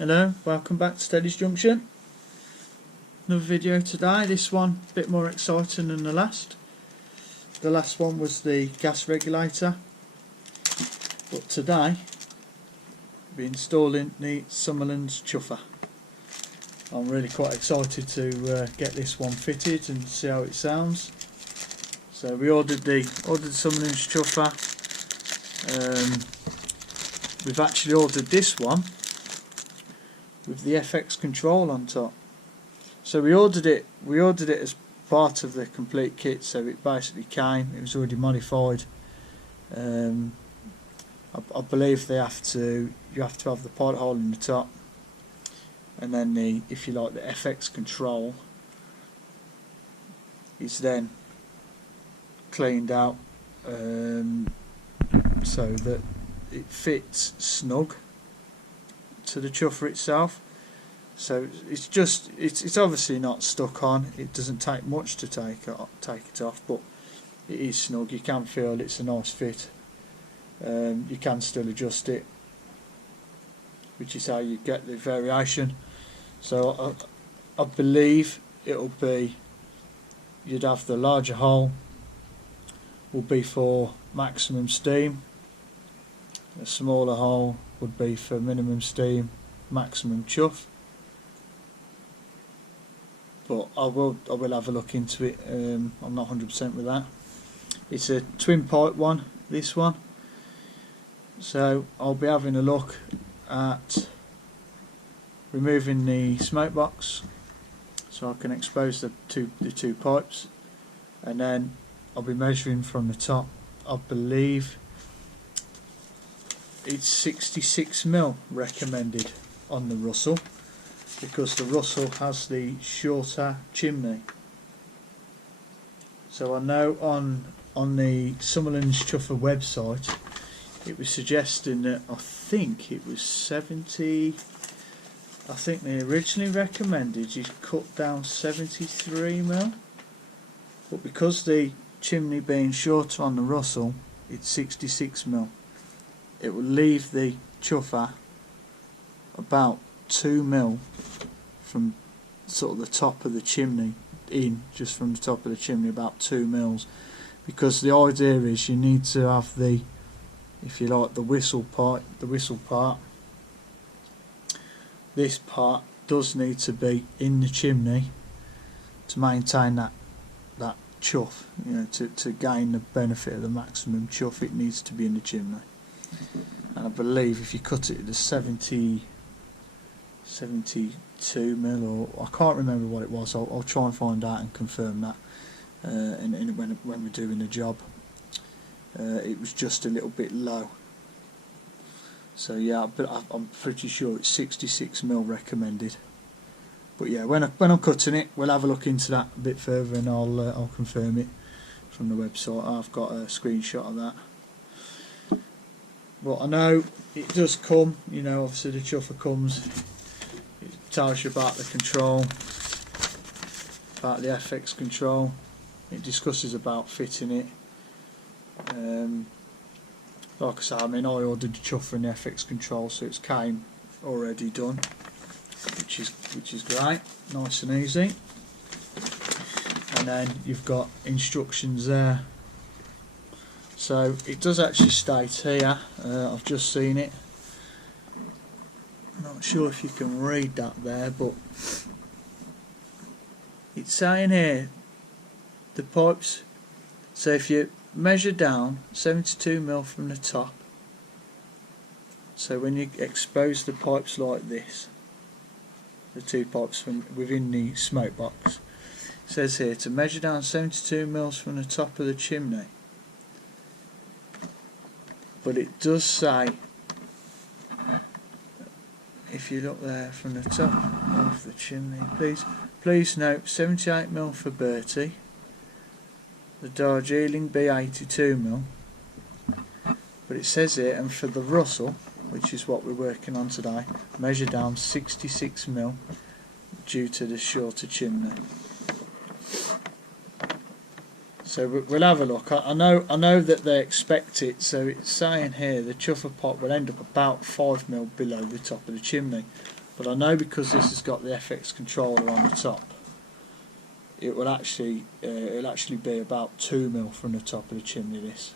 Hello, welcome back to Steady's Junction. Another video today. This one a bit more exciting than the last. The last one was the gas regulator, but today we'll be installing the Summerlands chuffer. I'm really quite excited to get this one fitted and see how it sounds. So we ordered the Summerlands chuffer. We've actually ordered this one with the FX control on top. So we ordered it as part of the complete kit, so it basically came, it was already modified. I believe you have to have the pilot hole in the top, and then if you like, the FX control is then cleaned out so that it fits snug to the chuffer itself. So it's obviously not stuck on. It doesn't take much to take it off, but it is snug. You can feel it's a nice fit. You can still adjust it, which is how you get the variation. So I believe it'll be, you'd have the larger hole will be for maximum steam. A smaller hole would be for minimum steam, maximum chuff. But I will have a look into it. I'm not 100% with that. It's a twin pipe one, this one. So I'll be having a look at removing the smoke box so I can expose the two pipes, and then I'll be measuring from the top. I believe it's 66mm recommended on the Russell, because the Russell has the shorter chimney. So I know on the Summerlands chuffer website it was suggesting that, I think it was 70, I think they originally recommended you cut down 73mm, but because the chimney being shorter on the Russell, it's 66mm. It will leave the chuffer about 2mm from sort of the top of the chimney just from the top of the chimney, about 2mm, because the idea is you need to have the, if you like, the whistle part. This part does need to be in the chimney to maintain that chuff, you know, to gain the benefit of the maximum chuff. It needs to be in the chimney. And I believe if you cut it to 72mm, or I can't remember what it was. I'll try and find out and confirm that when we're doing the job. It was just a little bit low. So yeah, but I'm pretty sure it's 66mm recommended. But yeah, when I'm cutting it, we'll have a look into that a bit further, and I'll confirm it from the website. I've got a screenshot of that. But I know it does come, you know, obviously the chuffer comes, it tells you about the control, about the FX control. It discusses about fitting it. Like I say, I mean, I ordered the chuffer and the FX control, so it's came already done, which is great, nice and easy. And then you've got instructions there. So it does actually state here, I've just seen it, I'm not sure if you can read that there, but it's saying here the pipes, so if you measure down 72mm from the top, so when you expose the pipes like this, the two pipes from within the smoke box, it says here to measure down 72mm from the top of the chimney. But it does say, if you look there from the top of the chimney, please note 78mm for Bertie, the Darjeeling B82mm, but it says here, and for the Russell, which is what we're working on today, measure down 66mm due to the shorter chimney. So we'll have a look. I know that they expect it. So it's saying here the chuffer pot will end up about 5mm below the top of the chimney, but I know because this has got the FX controller on the top, it will actually it'll actually be about 2mm from the top of the chimney, this,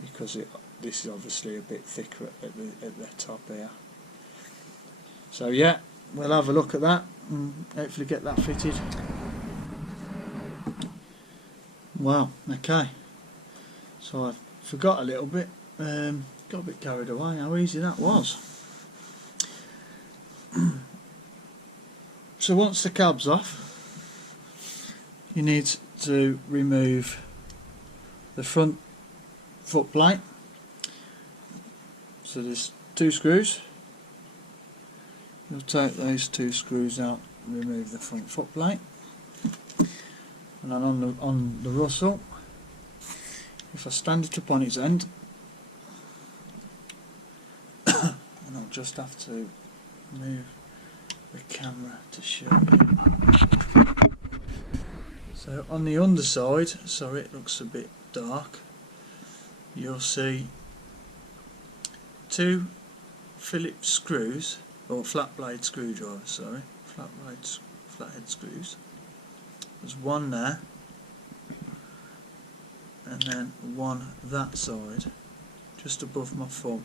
because this is obviously a bit thicker at the top here. So yeah, we'll have a look at that and hopefully get that fitted. Wow, okay, so I forgot a little bit, got a bit carried away how easy that was. So once the cab's off, you need to remove the front foot plate. So there's 2 screws. You'll take those 2 screws out and remove the front foot plate. And then on the Russell, if I stand it up on its end, and I'll just have to move the camera to show you. So on the underside, sorry it looks a bit dark, you'll see 2 Phillips screws, or flat blade screwdrivers, sorry, flathead screws. There's one there, and then one that side, just above my thumb.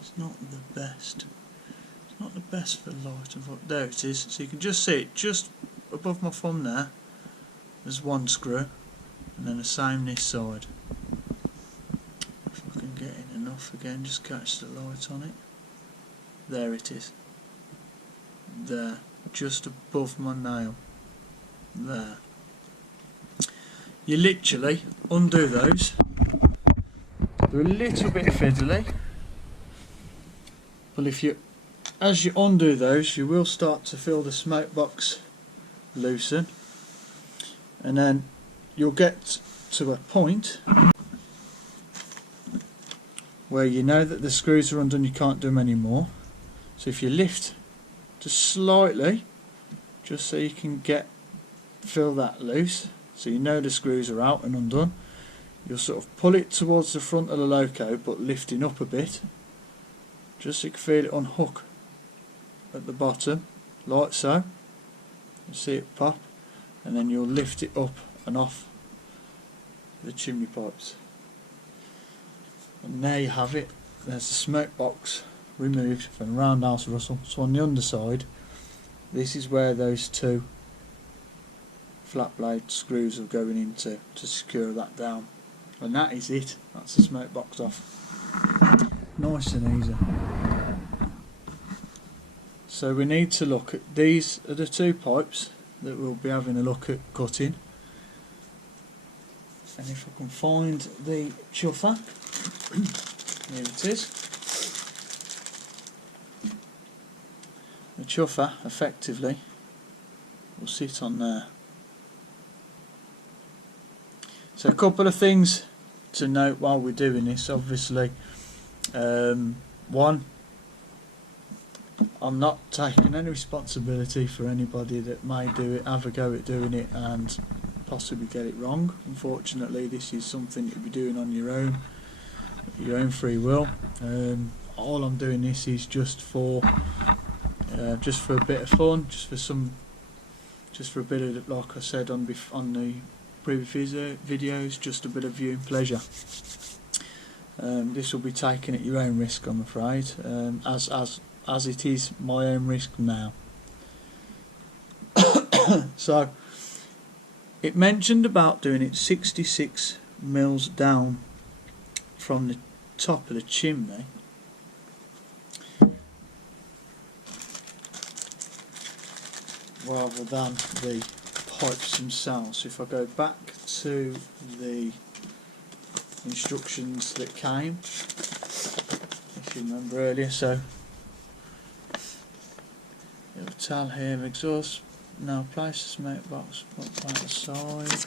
It's not the best. It's not the best for light and there it is. So you can just see it just above my thumb there. There's one screw, and then the same this side. If I can get in enough again, just catch the light on it. There it is. There, just above my nail. There. You literally undo those. They're a little bit fiddly, but as you undo those, you will start to feel the smoke box loosen, and then you'll get to a point where you know that the screws are undone, you can't do them anymore. So if you lift just slightly, just so you can feel that loose, so you know the screws are out and undone, you'll sort of pull it towards the front of the loco, but lifting up a bit, just so you can feel it unhook at the bottom, like so. You see it pop, and then you'll lift it up and off the chimney pipes. And there you have it. There's the smoke box removed from Roundhouse Russell. So on the underside, this is where those 2 flat blade screws are going into to secure that down. And that is it. That's the smoke box off. Nice and easy. So we need to look at, these are the 2 pipes that we'll be having a look at cutting. And if I can find the chuffer, here it is. The chuffer effectively will sit on there. So a couple of things to note while we're doing this. Obviously, one, I'm not taking any responsibility for anybody that may do it, have a go at doing it and possibly get it wrong. Unfortunately, this is something you'll be doing on your own free will. All I'm doing this is just for a bit of fun, just for a bit of, like I said on the previous videos, just a bit of viewing pleasure. This will be taken at your own risk, I'm afraid, as it is my own risk now. So it mentioned about doing it 66 mils down from the top of the chimney. Rather than the pipes themselves. So if I go back to the instructions that came, if you remember earlier, so it will tell here exhaust, now place the smoke box, put that aside.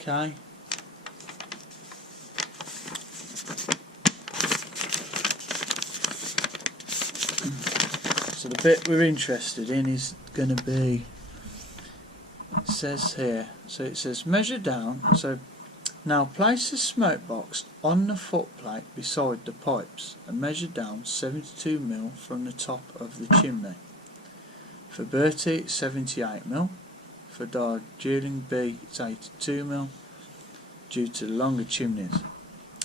Okay. So the bit we're interested in is going to be, it says here, so it says measure down, so Now place the smoke box on the footplate beside the pipes and measure down 72mm from the top of the chimney. For Bertie it's 78mm, for Darjeeling B it's 82mm due to the longer chimneys,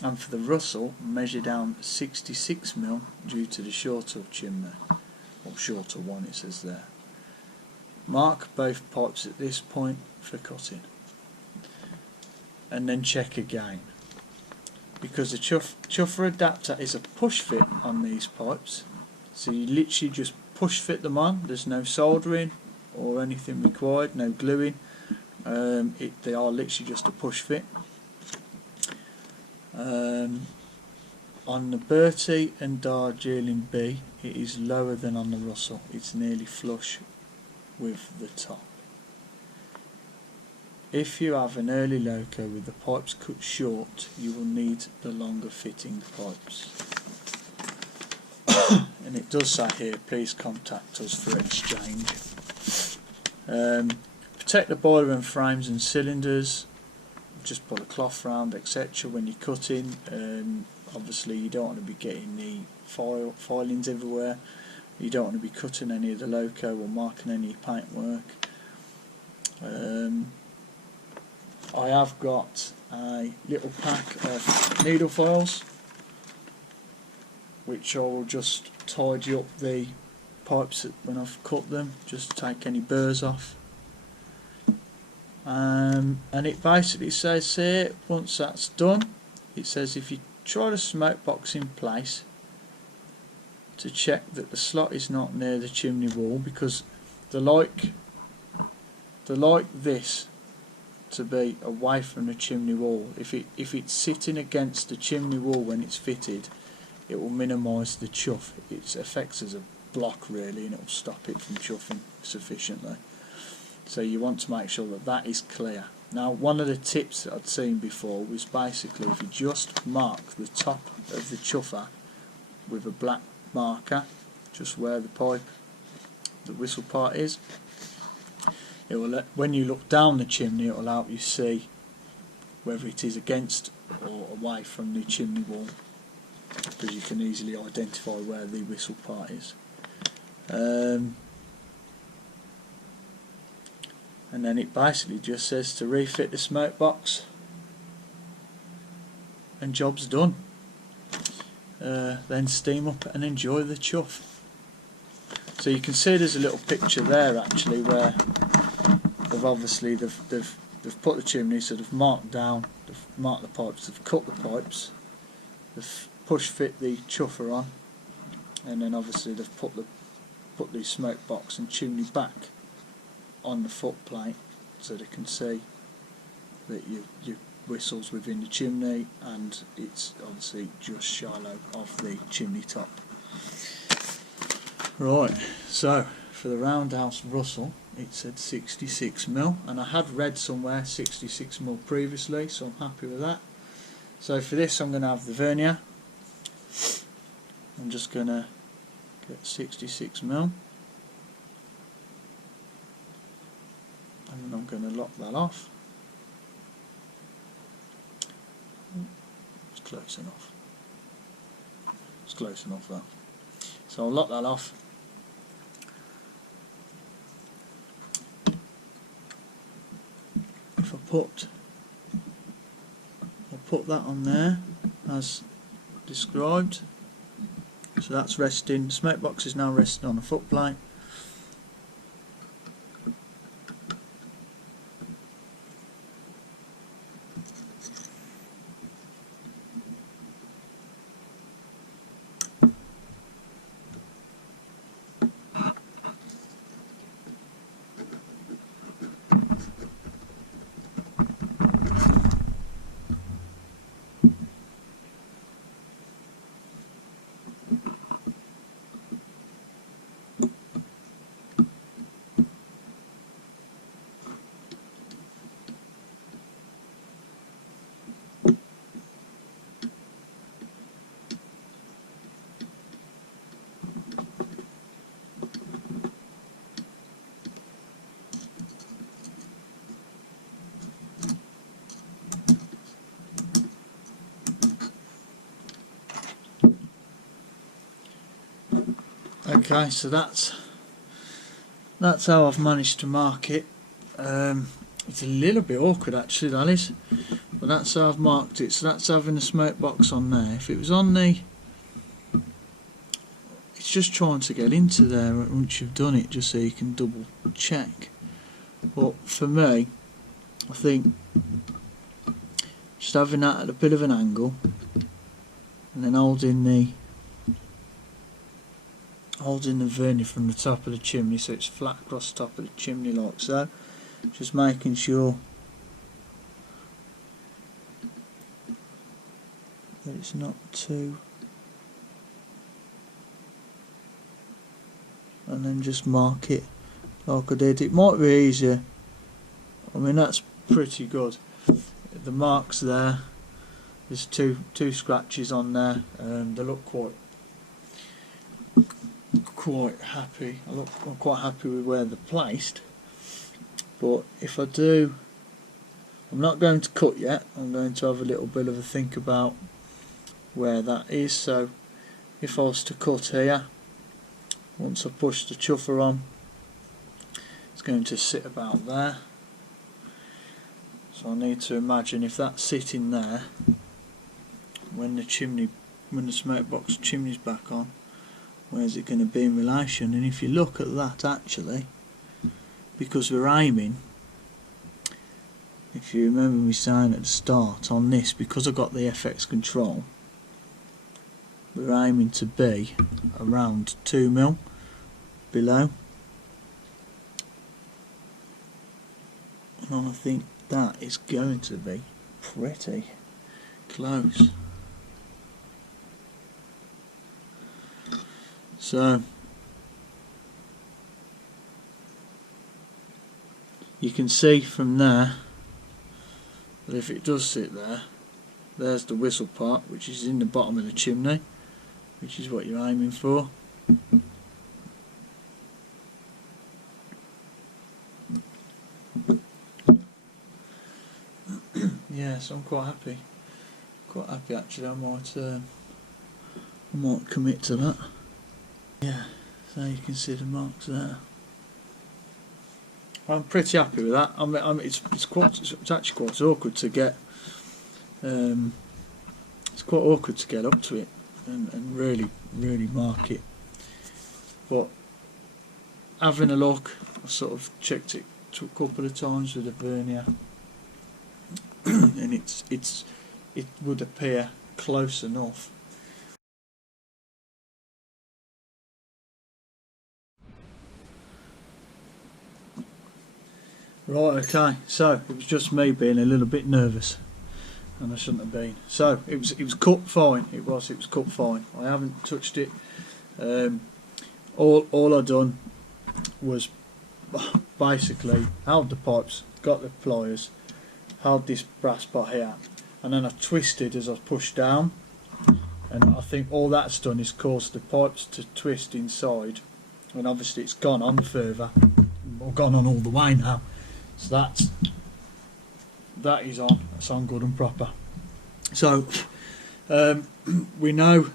and for the Russell measure down 66mm due to the shorter chimney, or shorter one it says there. Mark both pipes at this point for cutting, and then check again, because the chuffer adapter is a push fit on these pipes, so you literally just push fit them on. There's no soldering or anything required, no gluing. They are literally just a push fit. On the Bertie and Darjeeling B it is lower than on the Russell, it's nearly flush with the top. If you have an early loco with the pipes cut short, you will need the longer fitting pipes. And it does say here, please contact us for exchange. Protect the boiler and frames and cylinders. Just put a cloth round, etc. when you're cutting. Obviously you don't want to be getting the filings everywhere. You don't want to be cutting any of the loco or marking any paintwork. I have got a little pack of needle files which I will just tidy up the pipes when I've cut them, just to take any burrs off. And it basically says here, once that's done, it says if you try the smoke box in place to check that the slot is not near the chimney wall, because they like this to be away from the chimney wall. If it's sitting against the chimney wall when it's fitted, it will minimise the chuff. It affects as a block really, and it will stop it from chuffing sufficiently. So you want to make sure that that is clear. Now, one of the tips that I'd seen before was basically if you just mark the top of the chuffer with a black marker, just where the pipe, the whistle part is, it will when you look down the chimney, it will help you see whether it is against or away from the chimney wall, because you can easily identify where the whistle part is. And then it basically just says to refit the smoke box and job's done. Then steam up and enjoy the chuff. So you can see there's a little picture there actually where they've put the chimney, so they've marked down, they've marked the pipes, they've cut the pipes, they've push fit the chuffer on, and then obviously they've put the smoke box and chimney back on the foot plate so they can see that your whistle's within the chimney and it's obviously just shallow of the chimney top. Right, so for the Roundhouse Russell it said 66mm, and I had read somewhere 66mm previously, so I'm happy with that. So for this I'm going to have the vernier. I'm just going to get 66mm. And then I'm going to lock that off. It's close enough. It's close enough that. So I'll lock that off. If I put that on there as described. So that's resting. The smoke box is now resting on a foot plate. Okay, so that's how I've managed to mark it. It's a little bit awkward actually, that is, but that's how I've marked it. So that's having the smoke box on there. If it was on the, it's just trying to get into there once you've done it, just so you can double check. But for me, I think just having that at a bit of an angle, and then holding the vernier from the top of the chimney so it's flat across the top of the chimney like so. Just making sure that it's not too, and then just mark it like I did. It might be easier. I mean, that's pretty good. The marks there, there's two scratches on there. They look quite happy. I'm quite happy with where they're placed. But if I do, I'm not going to cut yet. I'm going to have a little bit of a think about where that is. So if I was to cut here, once I push the chuffer on, it's going to sit about there. So I need to imagine if that's sitting there, when the smoke box chimney's back on, where's it going to be in relation? And if you look at that actually, because we're aiming, if you remember me saying at the start on this, because I've got the FX control, we're aiming to be around 2mm below, and I think that is going to be pretty close. So you can see from there that if it does sit there, there's the whistle part, which is in the bottom of the chimney, which is what you're aiming for. Yeah, so I'm quite happy actually. I might commit to that. Yeah, so you can see the marks there. I'm pretty happy with that. It's actually quite awkward to get. It's quite awkward to get up to it and really mark it. But having a look, I sort of checked it a couple of times with a vernier, and it would appear close enough. Right, okay, so it was just me being a little bit nervous, and I shouldn't have been. So it was cut fine. It was cut fine. I haven't touched it. All I done was basically held the pipes, got the pliers, held this brass pot here, and then I twisted as I pushed down. And I think all that's done is caused the pipes to twist inside, and obviously it's gone on further, or gone on all the way now. So that is on. That's on good and proper. So we know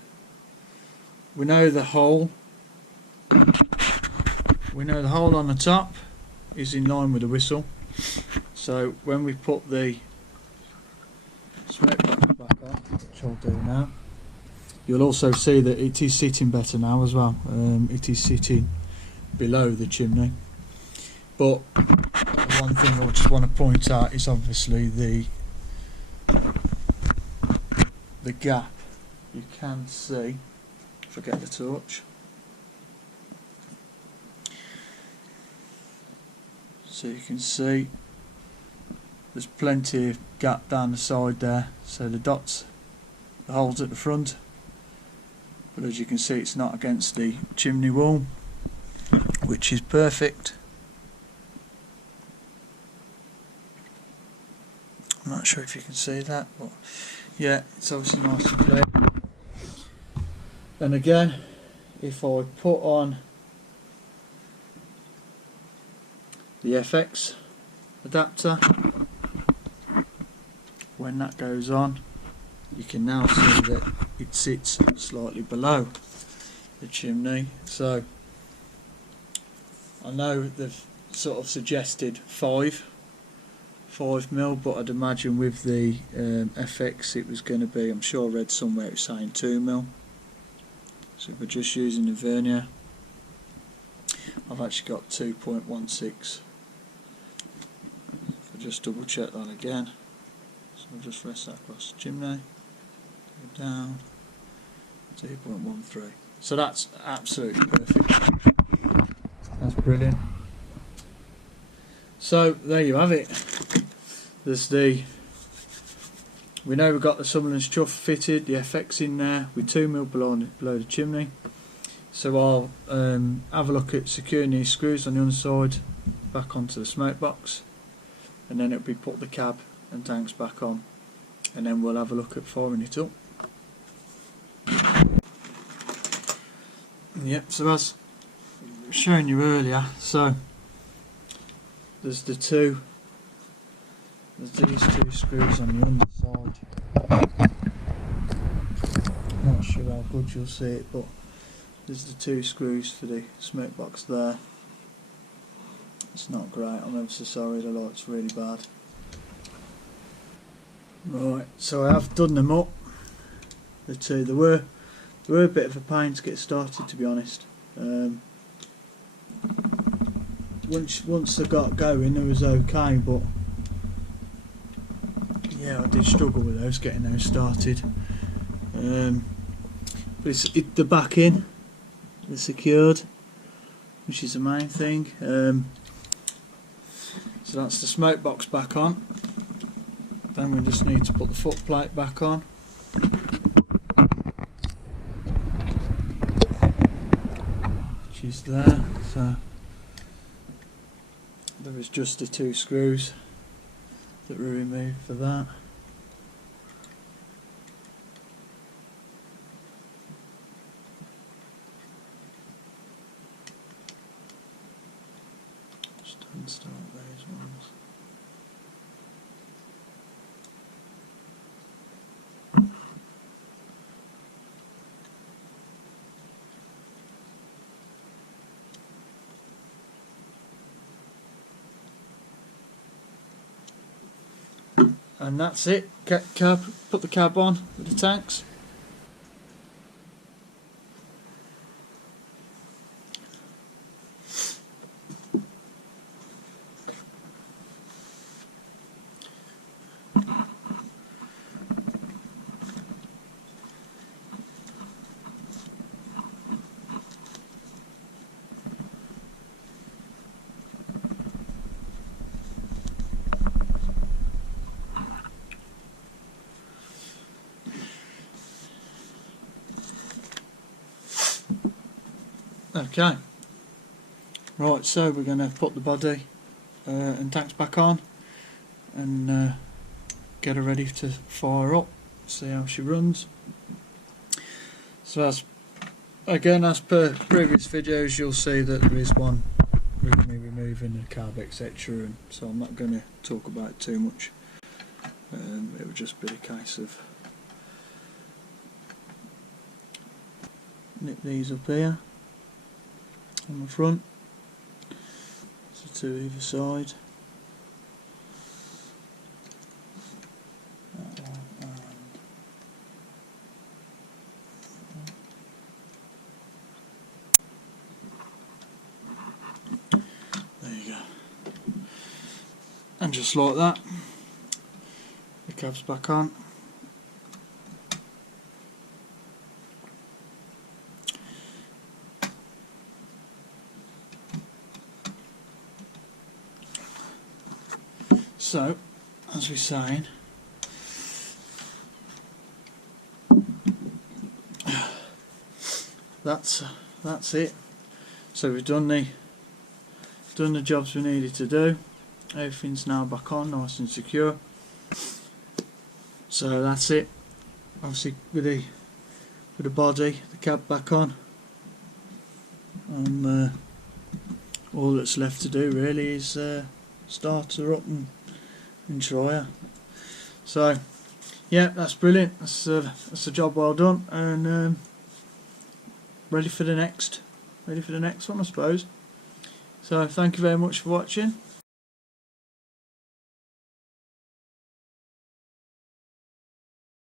the hole. We know the hole on the top is in line with the whistle. So when we put the smoke box back on, which I'll do now, you'll also see that it is sitting better now as well. It is sitting below the chimney. But one thing I just want to point out is obviously the gap. You can see, if I get the torch, so you can see there's plenty of gap down the side there. So the dots, the holes at the front, but as you can see it's not against the chimney wall, which is perfect. I'm not sure if you can see that, but yeah, it's obviously nice and clear. And again, if I put on the FX adapter, when that goes on, you can now see that it sits slightly below the chimney. So I know they've sort of suggested 5 mil, but I'd imagine with the FX it was going to be, I'm sure I read somewhere it was saying 2 mil. So if we're just using the vernier, I've actually got 2.16. I'll just double check that again. So I'll just rest that across the chimney, go down, 2.13. So that's absolutely perfect. That's brilliant. So there you have it. There's we know we've got the Summerlands chuffer fitted, the FX in there with 2 mil below the chimney. So I'll have a look at securing these screws on the underside back onto the smoke box, and then it'll be put the cab and tanks back on, and then we'll have a look at firing it up. Yep, so as I was showing you earlier, so there's these 2 screws on the underside. Not sure how good you'll see it, but there's the 2 screws for the smoke box there. It's not great, I'm ever so sorry, the light's really bad. Right, so I have done them up, the 2. They were a bit of a pain to get started, to be honest. Once they got going, it was okay, but yeah, I did struggle with those, getting those started. But the back in, they're secured, which is the main thing. So that's the smoke box back on. Then we just need to put the foot plate back on. Which is there. So there is just the 2 screws that were removed for that. Just unstart those ones. And that's it. Cab, put the cab on with the tanks. Okay, right, so we're going to put the body and tanks back on and get her ready to fire up, see how she runs. So as per previous videos, you'll see that there is one with me removing the cab, etc., and so I'm not going to talk about it too much. It would just be a case of nip these up here on the front, so 2 either side. That one, and there you go. And just like that, the cab's back on. So, as we're saying, that's it. So we've done the jobs we needed to do. Everything's now back on, nice and secure. So that's it. Obviously with the body, the cab back on, and all that's left to do really is start her up and try her. So yeah, that's brilliant. That's a job well done, and ready for the next one, I suppose. So thank you very much for watching.